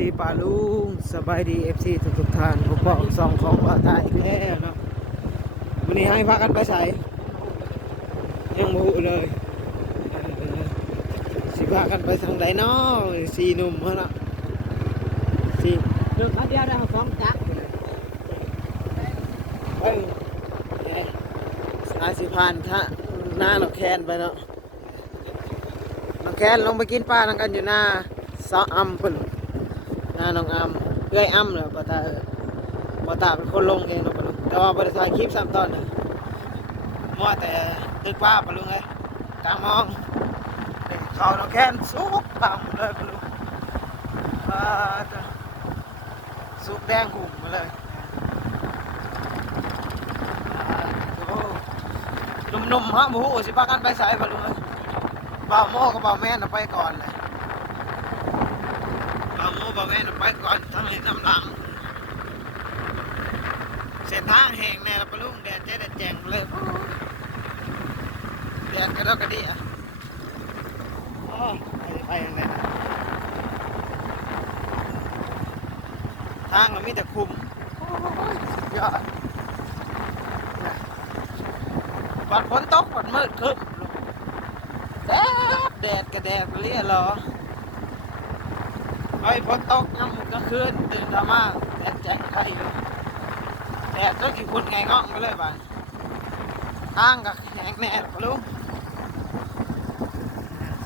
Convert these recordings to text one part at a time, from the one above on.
ดีป่าลุงสบายดีเอฟซีทุกทุกท่านผมบอกสองของป่าไทยแล้วเนาะวันนี้ให้พักกันไปใส่ยังมูเลยสิพากันไปทางใดเนาะสี่หนุ่มเหรอเนาะสี่เรื่องเขาเดียวได้เขาฟ้องจักเอ้ยเอ๊ะสายสิพานท่าหน้าเราแคนไปเนาะน้องแคนลงไปกินปลาทางกันอยู่หน้าซออัมพุ่น น้าน้องอัมเอ้อยอัมเหรอบ่ตาเออบ่ตาเป็นคนลงเองเนาะปะลุงแต่ว่าบ่ได้ถ่ายคลิปซ้ำตอนน่ะมัวแต่ตึกป้าปะลุงเอ้ยตามองเด็กเขาน้องแค้นสุกต่ำเลยปะลุงอ่าสุกแดงหุ่มมาเลยหนุ่มๆฮะหมูสิพากันไปสายพะลุงเอ้ยบ่าวโม่กับบ่าวแม่น่ะไปก่อนเลย บ่าวโม่บ่าวแม่น่ะไปก่อนทั้งนี้น้ำหลัง เส้นทางแห้งแน่ละปะลุงแดดแจ๊ดแดดแจงเลยแดดกระดกกระดี่ยโอ้ไปไปยังไงทางมันมีแต่คุมยอดบัดฝนตกบัดมืดครึ้มแดดแดดกระแดดเรียหรอ ไอ้ฝนตกน้ำกลางคืนตื่นมาแดดแจ้งใครอยู่แดดก็ขี้ฝุ่นไงง่องไปเลยบ้านทางกับแหงแน่ปะลุง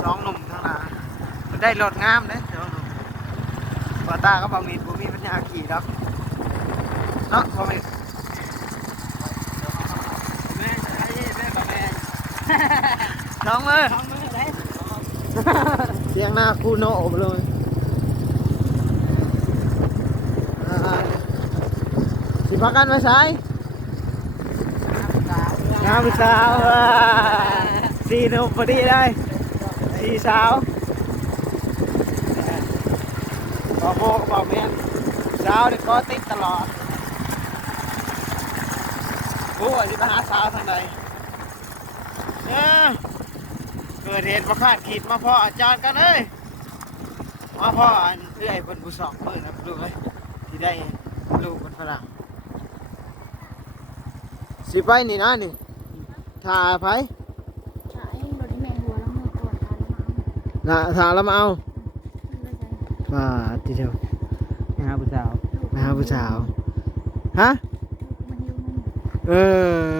สองหนุ่มทั้งนั้นมันได้รถงามเลยสองหนุ่มบาตาก็บะมีดบ่มีปัญญาขี่ดอกเนาะบะมีดแม่ใช่แม่กับแม่น้องเลยท้องมือไหนเสียงหน้าคูโนโอบเลยอ่า สิพักกันมาใช้สาวงามสาวสี่หนุ่มพอดีเลยสี่สาวบอกโมก็บอกแม่นสาวนี่ก็ติดตลอดผู้ว่าสิไปหาสาวทางใดเนี่ยเกิดเหตุประคาดขีดมาพ่ออาจารย์กันเลยมาพ่ออันเอื้อยบนบุษองมือนะลูกเอ้ย ที่ได้ลูกคนฝรั่งสิไปนี่นะนี่ถ่าไผใช่รถแม่หัวแล้วมือปวดทันมาน่ะถ่าแล้วมาเอาไม่ใช่ป่าทีเดียวนะฮะผู้สาวไปหาผู้สาวฮะมันยิ้วมันเอ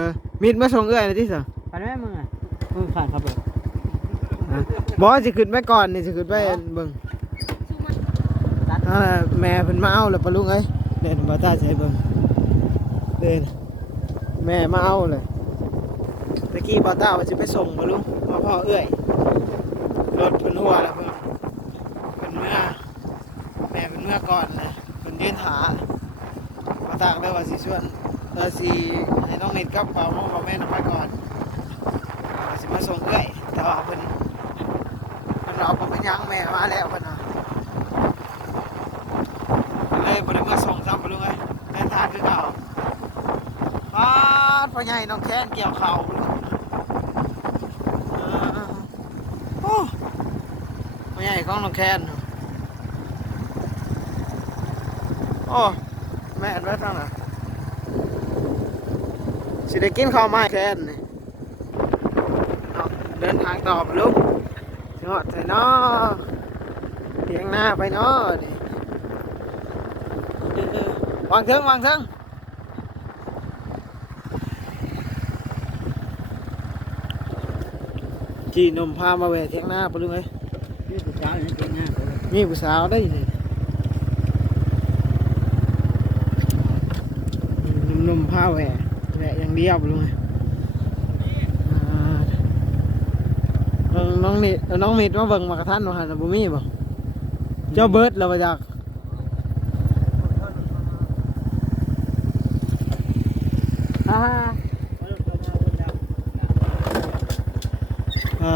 อมิดมาส่งเอื้อยหนะที่สะไปแม่มึงอะมึงผ่านครับผมบอสสิขึ้นไปก่อนนี่สิขึ้นไปเบิ่งสู้มัน ตัดอ่าแม่เพิ่นมาเอาแล้วปะลุงเอ้ยเดินบ่ตาใช้เบิ่งเดินแม่มาเอาเลยตะกี้บ่ตาว่าสิไปส่งปะลุงมาพ่อเอื้อยรถเพิ่นหัวแล้วเพิ่นเพิ่นเมื่อแม่เพิ่นเมื่อก่อนเลยเพิ่นยืนหาบ่ตาก็เลยว่าสิชวนเออสิให้น้องเนิดกับเบ่าวพ่อแม่นไปก่อนสิมาส่งเอื้อยแต่ว่าเพิ่นเพิ่นเอาบ่เป็นยังแม่มาแล้วเพิ่นน่ะ เลย บริเมื่อส่งซ้ำไปลุงไงเดินทางคือเก่าบ้านพ่อใหญ่น้องแค้นเกี่ยวเข่าโอ้พ่อใหญ่ของน้องแค้นโอ้แม่นไว้ทางน่ะสิได้กินข้าวไม้แค้นนี่เดินทางต่อไปลุงยอดใส่เนาะเทียงหน้าไปเนาะนี่ วางเถิงวางเถิงจีนมพามาแหวะเทียงหน้าปะลุงเอ้ยนี่ผู้สาวนี่เก่งงานเลยมีผู้สาวได้เลยหนุ่มๆพาแหวะแหวะอย่างเดียวปะลุงเอ้ยอ่าเบิ่งน้องนิดเอาน้องมิดมาเบิ่งมากระทันว่าหันน่ะบ่มีบ่เจ้าเบิร์ดแล้วมาจาก อ่าอ่า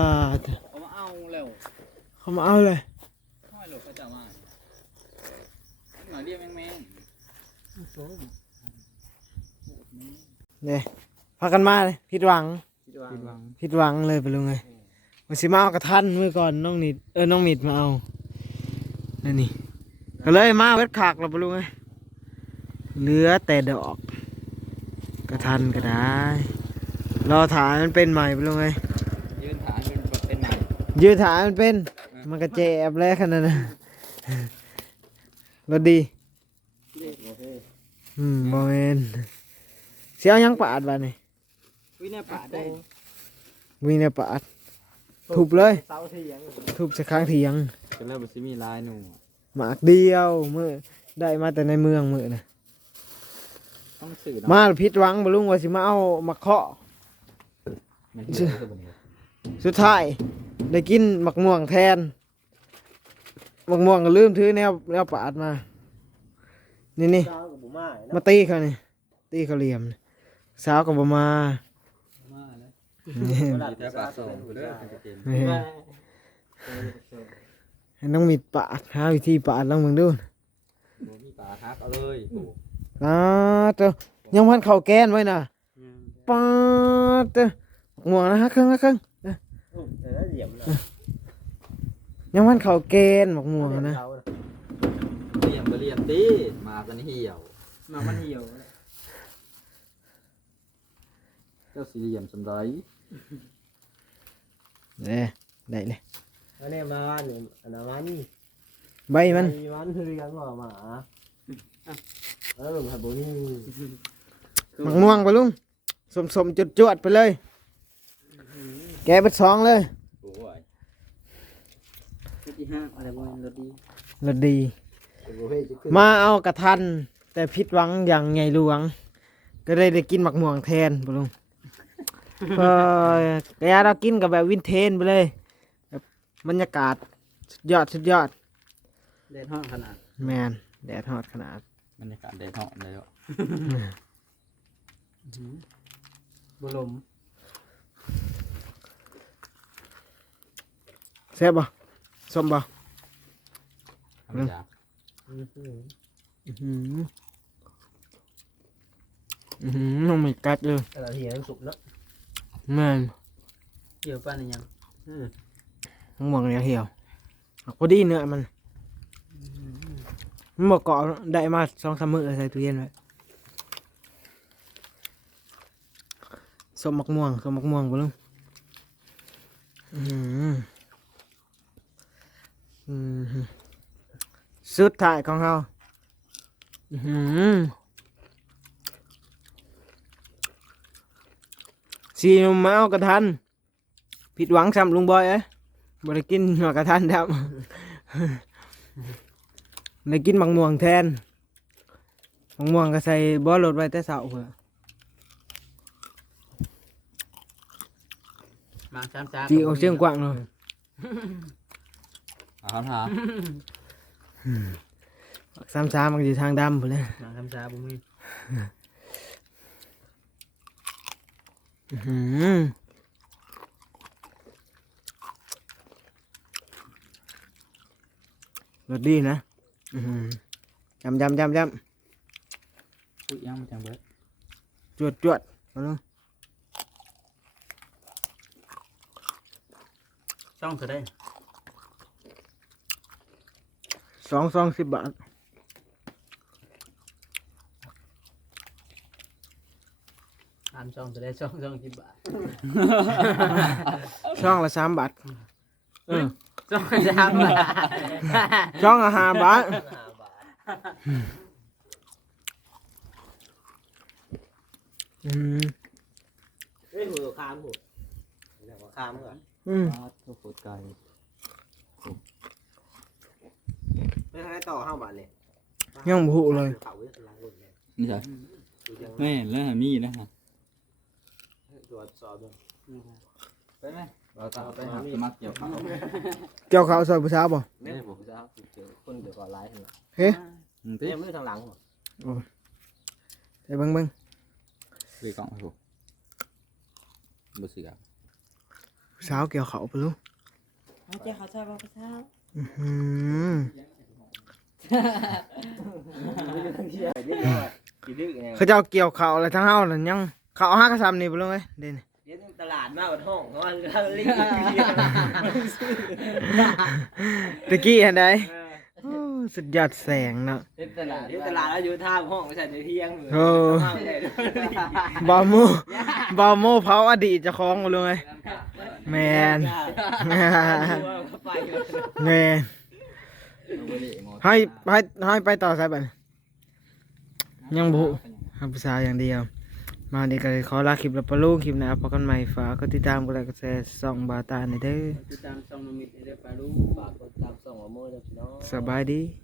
เอาเร็วเขามาเอาเลยห้อยหลบก็จะมาหน่อยเรียแมงแมงเนี่ยพากันมาเลยผิดหวังคิดว่าผิดหวังเลยไปลุงไงมันสิมาเอากระทันเมื่อก่อนน้องนิดเออน้องมิดมาเอานั่นนี่ก็เลยมาเวทขากเราปะลุงเอ้ยเหลือแต่ดอก กระทันก็ได้ รอถ่ายมันเป็นใหม่ปะลุงเอ้ยยืนฐานเป็นเป็นหนังยืดถ่ายมันเป็น มันก็เจ็บแล้วขนาดนั้นรถดีอืมบอเวนเสียวยังปาดบ้านี่วินาป่าได้วิ่งในปาดทุบเลยเสาเทียงทุบสักครั้งเถียงก็เริ่มมันสิมีลายหนูหมากเดียวมือได้มาแต่ในเมืองมือนะ ต้องสื่อมาแล้วผิดหวังบ่ลุงว่าสิมาเอามาเคาะ มันเหี่ยวตัวนี้สุดท้ายได้กินหมักม่วงแทนหมักม่วงก็ลืมถือแนวแนวปาดมา นี่นี่เสากับบุมามาตีเขานี่ตีเขาเหลี่ยมนี่สาวกับบ่มามาแล้วนี่ มีแต่ปลาส่งเด้อเป็นเต็มให้น้องมีปาดหาวิธีปาดลองมึงดูบ่มีปลาทักเอาเลยโอ้ อ่าเจ้ายังพันเข่าแกนไว้น่ะปาดเจ้าหมักม่วงนะฮะครึ่งฮะครึ่งแต่ละเหลี่ยมนะยังพันเข่าแกนหมักม่วงนะเลี่ยมก็เลี่ยมตีมากันเหี่ยว มามันเหี่ยวเจ้าสี่เหลี่ยมสำไรเด้ได้เลยอันนี้มาวันนี่อันนั้นมันใบมันมันคือยังว่าหมา เออมันบ่นี่หมักม่วงไปลุงสมสมจุดจวดๆไปเลย แกเป็นสองเลยโอ้ยที่ห้าอะไรบ่รถดีรถดีบ่เฮ้ยจะขึ้นมาเอากระทัน แต่ผิดหวังอย่างใหญ่หลวง ก็ได้ได้กินหมักม่วงแทนปะลุงเออกระยาเรากินกับแบบวินเทจไปเลยแบบบรรยากาศสุดยอดสุดยอดแดดห้องขนาด แมนแดดฮอดขนาด บรรยากาศแดดเหาะเลยว่ะบ่ลมแซ่บบ่ส้มบ่ธรรมดาอื้อหืออื้อหือน้องไม่กัดเลยแต่ละเหี่ยวสุกเนาะแม่นเหี่ยวป้านยังน้องมองเนี่ยเหี่ยวพอดีเนื้อมันมันบอกเกาะได้มาสองสามมื้อใส่ตู้เย็นไว้ส้มมักม่วงส้มมักม่วงบ่ลุงอื้อหืออื้อ หือสุดท้ายของเฮาอื้อหือสีหนุ่มมาเอากระทันผิดหวังซ้ำลุงบอยเอ้ยบ่ได้กินหัวกระทันครับได้กินมังม่วงแทนมังม่วงก็ใส่บ่อรถไว้แต่เสาเพื่อมาช้ำช้าจีเอาเสียงกว้างเลยเอาคำถามซ้ำซ้ำมันอยู่ทางดำพุ่นเลยมาช้ำช้าบ่มีอื้อหือรสดีนะอื้อหือ จำจำจำจพูดยังไม่จังเบิดำจวดจวดมาลุงช่องเท่าได้สองสองสิบบาทตามช่องเท่าได้ช่องช่อง10บาท ช่องละสามบาทเออ ช่อง3บาทช่องละห้าบาท5บาทอืมเฮ้ยหัวคามหัวเดี๋ยวคามก่อนอืมปลาตัวโคตรไก่ไม่ให้ต่อ5บาทนี่ยังบุเลยเขาอยู่หลังรถเลยนี่ใช่แม่นแล้วหามีแล้วฮะตรวจสอบดูไปไหม เราจะไปหาสมัครเกี่ยวข้าวเกี่ยวเขาวซอยผู้สาวบ่ไม่ได้ผมจะเอาเจอคนเดี๋ยวก่อนไลฟ์เหรอเฮ้อืมเต็เต็มมมือทางหลังเหรอไปเบิ่งเบิ่งเลยกล่องให้ผมบ่เสือผู้สาวเกี่ยวเขาวไปลุงเจ้าเขาชอบเขาชอบอื้อหือนี่เนาะกี่ดื้อไงเขาเจ้าเกี่ยวเขาวอะไรทั้งเฮานั่นยังเขาเอาห้ากระซำนี่ไปลุงเอ้ยเด่น เดี๋ยวตลาดมากกว่าห้องเพราะว่าเราเลี้ยงตะกี้เห็นไดโอ้ยสุดยอดแสงเนาะเฮ็ดตลาดที่ตลาดแล้วอยู่ท่าห้องไม่ใช่ในเที่ยงโอ้ไม่ได้ด้วยบาโมบาโมเผาอดีตเจะคล้าของมาเลยแมนไปแมนให้ให้ให้ไปต่อสายบันยังบุให้ภาษาอย่างเดียว มาดีก็ขอลาคลิปแล้วปะลุงคลิปหน้าพบกันใหม่ฝากกดติดตามกดไลค์กดแชร์ส่องบาตาในอยเด้อติดตามช่องน้องมิตรเด้อปลาลูกฝากกดตามช่องหัวโม่ด้วยพี่น้องสบายดีส